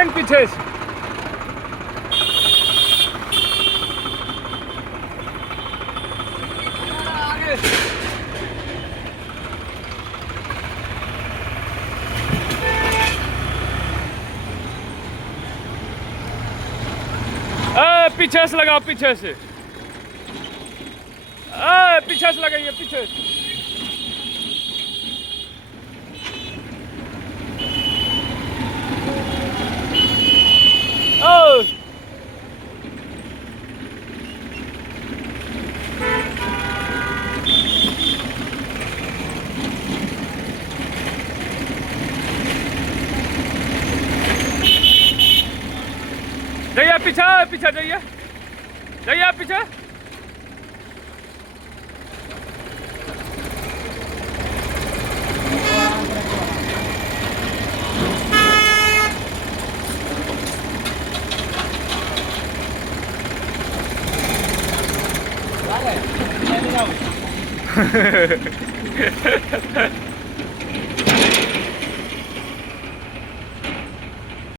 Second पीछे से। पीछे से लगाओ, पीछे से। पीछे से लगाइए, पीछे से। जाइए पीछे, पीछे जाइए, जाइए पीछे।